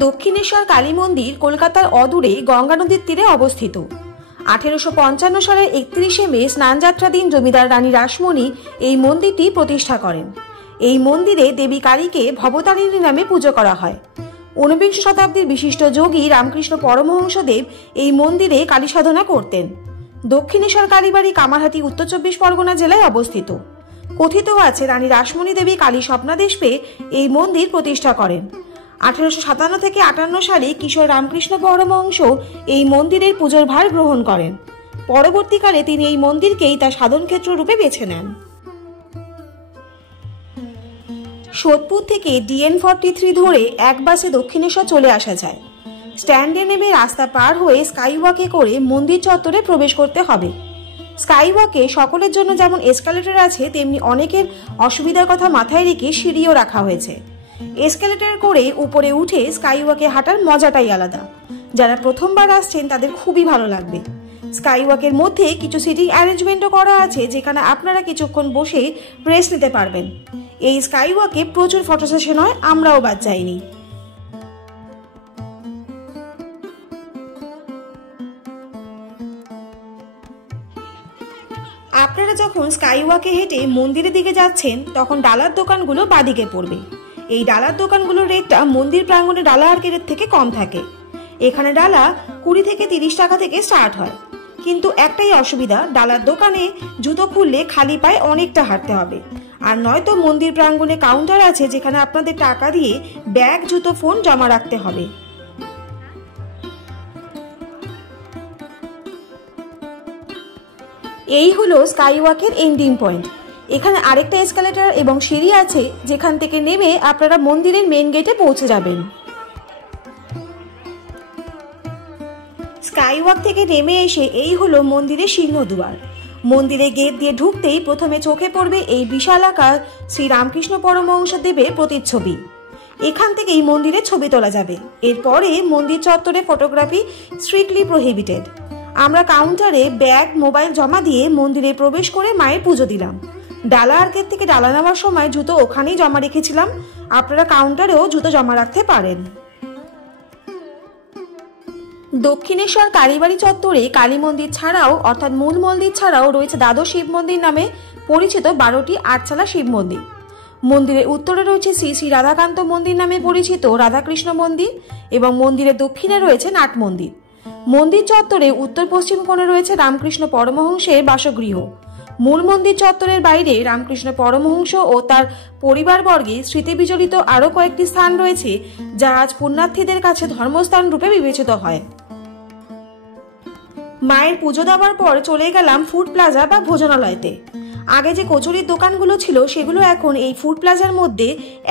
দক্ষিণেশ্বর কালী মন্দির কলকাতার অদূরে গঙ্গা নদীর তীরে অবস্থিত। 1855 সালের 31শে মে স্নানযাত্রা দিন জমিদার রানী রাসমণি এই মন্দিরটি প্রতিষ্ঠা করেন। এই মন্দিরে দেবী কালীকে ভবতারিণী নামে পুজো করা হয়। 19বিংশ শতাব্দীর বিশিষ্ট যোগী রামকৃষ্ণ পরমহংসদেব এই মন্দিরে কালী সাধনা করতেন। দক্ষিণেশ্বর কালীবাড়ি কামারহাটি, উত্তর 24 পরগনা জেলায় অবস্থিত। কথিত আছে রানী রাসমণি দেবী কালী স্বপ্নাদেশ পেয়ে এই মন্দির প্রতিষ্ঠা করেন। 1857 থেকে 58 সালে কিশোর রামকৃষ্ণ পরমহংস এই মন্দিরের পুজোর ভার গ্রহণ করেন। পরবর্তীকালে তিনি এই মন্দিরকেই তার সাধন ক্ষেত্র রূপে বেছে নেন। সোদপুর থেকে DN-43 ধরে এক বাসে দক্ষিণেশ্বর চলে আসা যায়। স্ট্যান্ডে নেমে রাস্তা পার হয়ে স্কাইওয়াকে করে মন্দির চত্বরে প্রবেশ করতে হবে। স্কাইওয়াকে সকলের জন্য যেমন এসকালেটর আছে, তেমনি অনেকের অসুবিধার কথা মাথায় রেখে সিঁড়িও রাখা হয়েছে। এসকালেটর করে উপরে উঠে স্কাইওয়াকে হাঁটার মজাটাই আলাদা। যারা প্রথমবার আসছেন তাদের খুবই ভালো লাগবে। স্কাইওয়াকের মধ্যে কিছু সিটিং অ্যারেঞ্জমেন্টও করা আছে, যেখানে আপনারা কিছুক্ষণ বসে রেস্ট নিতে পারবেন। এই স্কাইওয়াকে প্রচুর ফটো সেশন হয়, আমরাও বাদ যাইনি। আপনারা যখন স্কাইওয়াকে হেঁটে মন্দিরের দিকে যাচ্ছেন, তখন ডালার দোকানগুলো বাদিকে পড়বে। এই ডালার দোকানগুলোর রেটটা মন্দির প্রাঙ্গণে ডালা আর্কেডের থেকে কম থাকে। এখানে ডালা 20 থেকে 30 টাকা থেকে স্টার্ট হয়। কিন্তু একটাই অসুবিধা, ডালার দোকানে জুতো খুললে খালি পায়ে অনেকটা হাঁটতে হবে। আর নয়তো মন্দির প্রাঙ্গণে কাউন্টার আছে, যেখানে আপনাদের টাকা দিয়ে ব্যাগ, জুতো, ফোন জমা রাখতে হবে। এই হলো স্কাইওয়াকের এন্ডিং পয়েন্ট। এখানে আরেকটা এসকালেটর এবং সিঁড়ি আছে, যেখান থেকে নেমে আপনারা মন্দিরের মেন গেটে পৌঁছে যাবেন। স্কাইওয়াক থেকে নেমে এসে এই হলো মন্দিরের সিংহদুয়ার। মন্দিরে গেট দিয়ে ঢুকতেই প্রথমে চোখে পড়বে এই বিশালাকার শ্রী রামকৃষ্ণ পরমহংসদেবের প্রতিচ্ছবি। এখান থেকেই মন্দিরে ছবি তোলা যাবে। এরপরে মন্দির চত্বরে ফটোগ্রাফি স্ট্রিক্টলি প্রহিবিটেড। আমরা কাউন্টারে ব্যাগ, মোবাইল জমা দিয়ে মন্দিরে প্রবেশ করে মায়ের পুজো দিলাম। ডালা আর্কেড থেকে ডালা নেওয়ার সময় জুতো ওখানেই জমা রেখেছিলাম। আপনারা কাউন্টারেও জুতো জমা রাখতে পারেন। দক্ষিণেশ্বর কালীবাড়ি চত্বরে কালী মন্দির ছাড়াও, অর্থাৎ মূল মন্দির ছাড়াও রয়েছে দ্বাদশ শিব মন্দির নামে পরিচিত 12টি আটচালা শিব মন্দির। মন্দিরের উত্তরে রয়েছে শ্রী শ্রী রাধাকান্ত মন্দির নামে পরিচিত রাধাকৃষ্ণ মন্দির এবং মন্দিরের দক্ষিণে রয়েছে নাট মন্দির। মন্দির চত্বরে উত্তর পশ্চিম কোণে রয়েছে রামকৃষ্ণ পরমহংসের বাসগৃহ। মূল মন্দির চত্বরের বাইরে রামকৃষ্ণ পরমহংস ও তার পরিবারবর্গের স্মৃতি বিজড়িত আরও কয়েকটি স্থান রয়েছে, যা আজ পুণ্যার্থীদের কাছে ধর্মস্থান রূপে বিবেচিত হয়। মায়ের পুজো দেওয়ার পর চলে গেলাম ফুড প্লাজা বা ভোজনালয়তে। আগে যে কচুরির দোকানগুলো ছিল, সেগুলো এখন এই ফুড প্লাজার মধ্যে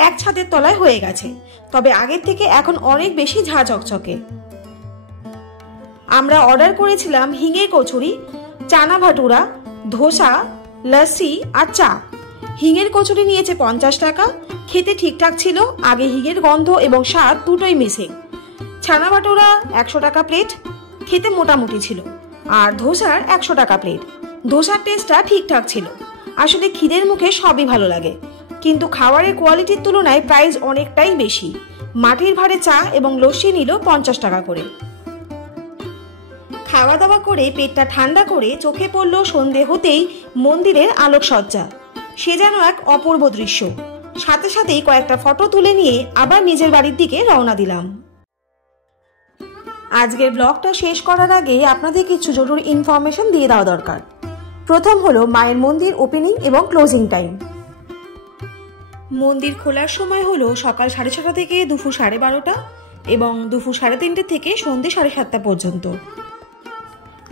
এক ছাদের তলায় হয়ে গেছে। তবে আগের থেকে এখন অনেক বেশি ঝাঁ চকচকে। আমরা অর্ডার করেছিলাম হিঙের কচুরি, চানা ভাটুরা, ধোসা, লস্যি আর চা। হিঙের কচুরি নিয়েছে 50 টাকা। খেতে ঠিকঠাক ছিল, আগে হিঙের গন্ধ এবং স্বাদ দুটোই মিসিং। ছানা ভাটুরা 100 টাকা প্লেট, খেতে মোটামুটি ছিল। আর ধোসার 100 টাকা প্লেট। ধোসার টেস্টটা ঠিকঠাক ছিল। আসলে খিদের মুখে সবই ভালো লাগে, কিন্তু খাবারের কোয়ালিটির তুলনায় প্রাইস অনেকটাই বেশি। মাটির ভাঁড়ে চা এবং লস্যি নিল 50 টাকা করে। খাওয়া দাওয়া করে পেটটা ঠান্ডা করে চোখে পড়ল সন্ধে হতেই মন্দিরের আলোকসজ্জা। সে যেন এক অপূর্ব দৃশ্য। সাথে সাথেই কয়েকটা ফটো তুলে নিয়ে আবার নিজের বাড়ির দিকে রওনা দিলাম। আজকের ব্লগটা শেষ করার আগে আপনাদের কিছু জরুরি ইনফরমেশন দিয়ে দেওয়া দরকার। প্রথম হলো মায়ের মন্দির ওপেনিং এবং ক্লোজিং টাইম। মন্দির খোলার সময় হলো সকাল 6:30 থেকে দুপুর 12:30 এবং দুপুর 3:30 থেকে সন্ধ্যে 7:30 পর্যন্ত।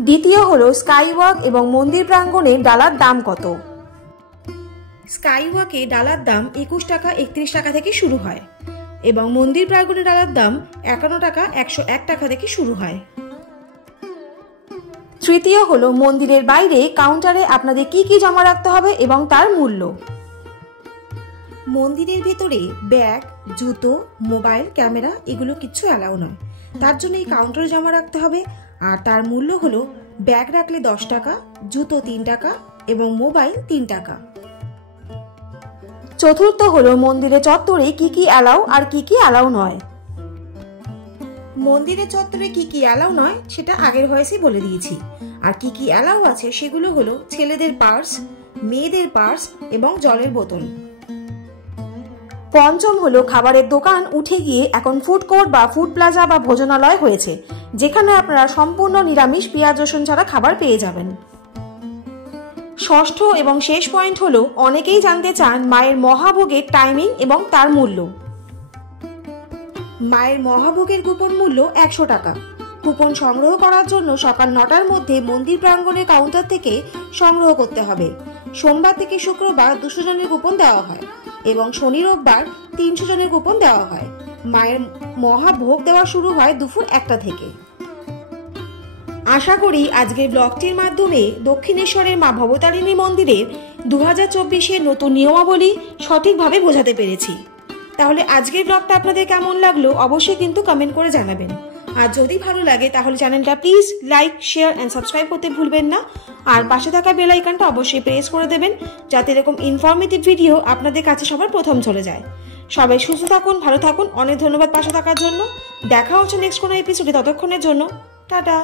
দ্বিতীয় হলো স্কাইওয়াক এবং মন্দির প্রাঙ্গণে ডালার দাম কত। স্কাইওয়াকে ডালার দাম 21 টাকা 31 টাকা থেকে শুরু হয় এবং মন্দির প্রাঙ্গণে ডালার দাম 51 টাকা 101 টাকা থেকে শুরু হয়। তৃতীয় হলো মন্দিরের বাইরে কাউন্টারে আপনাদের কি কি জমা রাখতে হবে এবং তার মূল্য। মন্দিরের ভেতরে ব্যাগ, জুতো, মোবাইল, ক্যামেরা এগুলো কিচ্ছু অ্যালাউ নয়। তার জন্য এই কাউন্টারে জমা রাখতে হবে। আর তার মূল্য হলো ব্যাগ রাখলে 10 টাকা, জুতো 3 টাকা এবং মোবাইল 3 টাকা। চতুর্থ হলো মন্দিরের চত্বরে কি কি অ্যালাউ আর কি কি অ্যালাউ নয়। মন্দিরের চত্বরে কি কি অ্যালাউ নয় সেটা আগের ভয়েসেই বলে দিয়েছি। আর কি কি অ্যালাউ আছে সেগুলো হলো ছেলেদের পার্স, মেয়েদের পার্স এবং জলের বোতল। পঞ্চম হলো খাবারের দোকান উঠে গিয়ে এখন ফুড কোর্ট বা ফুড প্লাজা বা ভোজনালয় হয়েছে, যেখানে আপনারা সম্পূর্ণ নিরামিষ পেঁয়াজ রসুন ছাড়া খাবার পেয়ে যাবেন। ষষ্ঠ এবং শেষ পয়েন্ট হলো অনেকেই জানতে চান মায়ের মহাভোগের টাইমিং এবং তার মূল্য। মায়ের মহাভোগের কুপন মূল্য 100 টাকা। কুপন সংগ্রহ করার জন্য সকাল 9টার মধ্যে মন্দির প্রাঙ্গণের কাউন্টার থেকে সংগ্রহ করতে হবে। সোমবার থেকে শুক্রবার 200 জনের কুপন দেওয়া হয় এবং শনি রোববার 300 জনের কুপন দেওয়া হয়। মায়ের মহাভোগ দেওয়া শুরু হয় দুপুর 1টা থেকে। আশা করি আজকের ব্লগটির মাধ্যমে দক্ষিণেশ্বরের মা ভবতারিণী মন্দিরের 2024-এর নতুন নিয়মাবলী সঠিকভাবে বোঝাতে পেরেছি। তাহলে আজকের ব্লগটা আপনাদের কেমন লাগলো অবশ্যই কিন্তু কমেন্ট করে জানাবেন। আর যদি ভালো লাগে তাহলে চ্যানেলটা please like, share and subscribe করতে ভুলবেন না। আর পাশে থাকা বেল আইকনটা অবশ্যই প্রেস করে দেবেন, যাতে এরকম ইনফরমেটিভ ভিডিও আপনাদের কাছে সবার প্রথম চলে যায়। সবাই সুস্থ থাকুন, ভালো থাকুন। অনেক ধন্যবাদ পাশে থাকার জন্য। দেখা হচ্ছে নেক্সট কোনো এপিসোডে। ততক্ষণের জন্য টাটা।